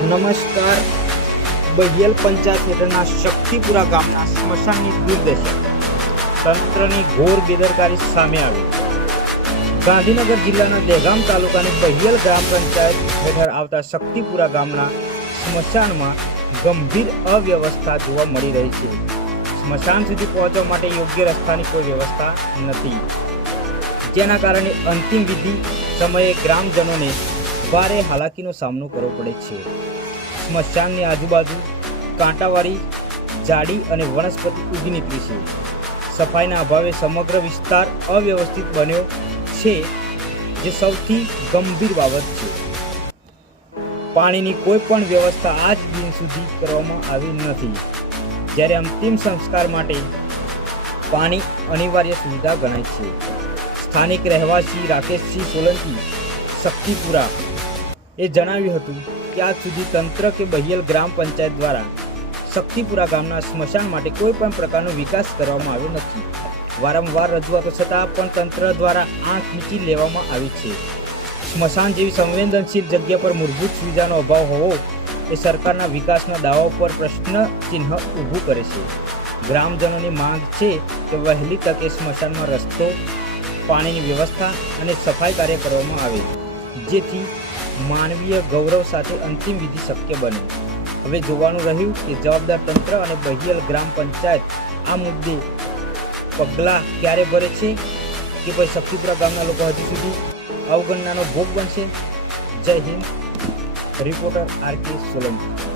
નમસ્કાર. બહિયલ પંચાયત હેઠળના શક્તિપુરા ગામના સ્મશાનની દુર્દશા, તંત્રની ઘોર બેદરકારી સામે આવી. ગાંધીનગર જિલ્લાના દહેગામ તાલુકાની બહિયલ ગ્રામ પંચાયત હેઠળ આવતા શક્તિપુરા ગામના સ્મશાનમાં ગંભીર અવ્યવસ્થા જોવા મળી રહી છે. સ્મશાન સુધી પહોંચવા માટે યોગ્ય રસ્તાની કોઈ વ્યવસ્થા નથી, જેના કારણે અંતિમ વિધિ સમયે ગ્રામજનોને ભારે હાલાકીનો સામનો કરવો પડે છે. સ્મશાનની આજુબાજુ કાંટાવાળી ઝાડી અને વનસ્પતિ ઉગી નીકળી છે. સફાઈના અભાવે સમગ્ર વિસ્તાર અવ્યવસ્થિત બન્યો છે, જે સૌથી ગંભીર બાબત છે. પાણીની કોઈ પણ વ્યવસ્થા આજ દિન સુધી કરવામાં આવી નથી, જ્યારે અંતિમ સંસ્કાર માટે પાણી અનિવાર્ય સુવિધા ગણાય છે. સ્થાનિક રહેવાસી રાકેશસિંહ સોલંકી શક્તિપુરા એ જણાવ્યું હતું કે આજ સુધી તંત્ર કે બહિયલ ગ્રામ પંચાયત દ્વારા શક્તિપુરા ગામના સ્મશાન માટે કોઈ પણ પ્રકારનો વિકાસ કરવામાં આવ્યો નથી. વારંવાર રજૂઆતો છતાં પણ તંત્ર દ્વારા આંખ મીચી લેવામાં આવી છે. સ્મશાન જેવી સંવેદનશીલ જગ્યા પર મૂળભૂત સુવિધાનો અભાવ હોવો એ સરકારના વિકાસના દાવાઓ પર પ્રશ્ન ચિહ્ન ઊભું કરે છે. ગ્રામજનોની માંગ છે કે વહેલી તકે સ્મશાનમાં રસ્તો, પાણીની વ્યવસ્થા અને સફાઈ કાર્ય કરવામાં આવે, જેથી માનવીય ગૌરવ સાથે અંતિમ વિધિ શક્ય બને. હવે જોવાનું રહ્યું કે જવાબદાર તંત્ર અને બહિયલ ગ્રામ પંચાયત આ મુદ્દે પગલાં ક્યારે ભરે છે કે પછી શક્તિપુરા ગામના લોકો હજી સુધી અવગણનાનો ભોગ બનશે. જય હિન્દ. Reporter RK Solanki.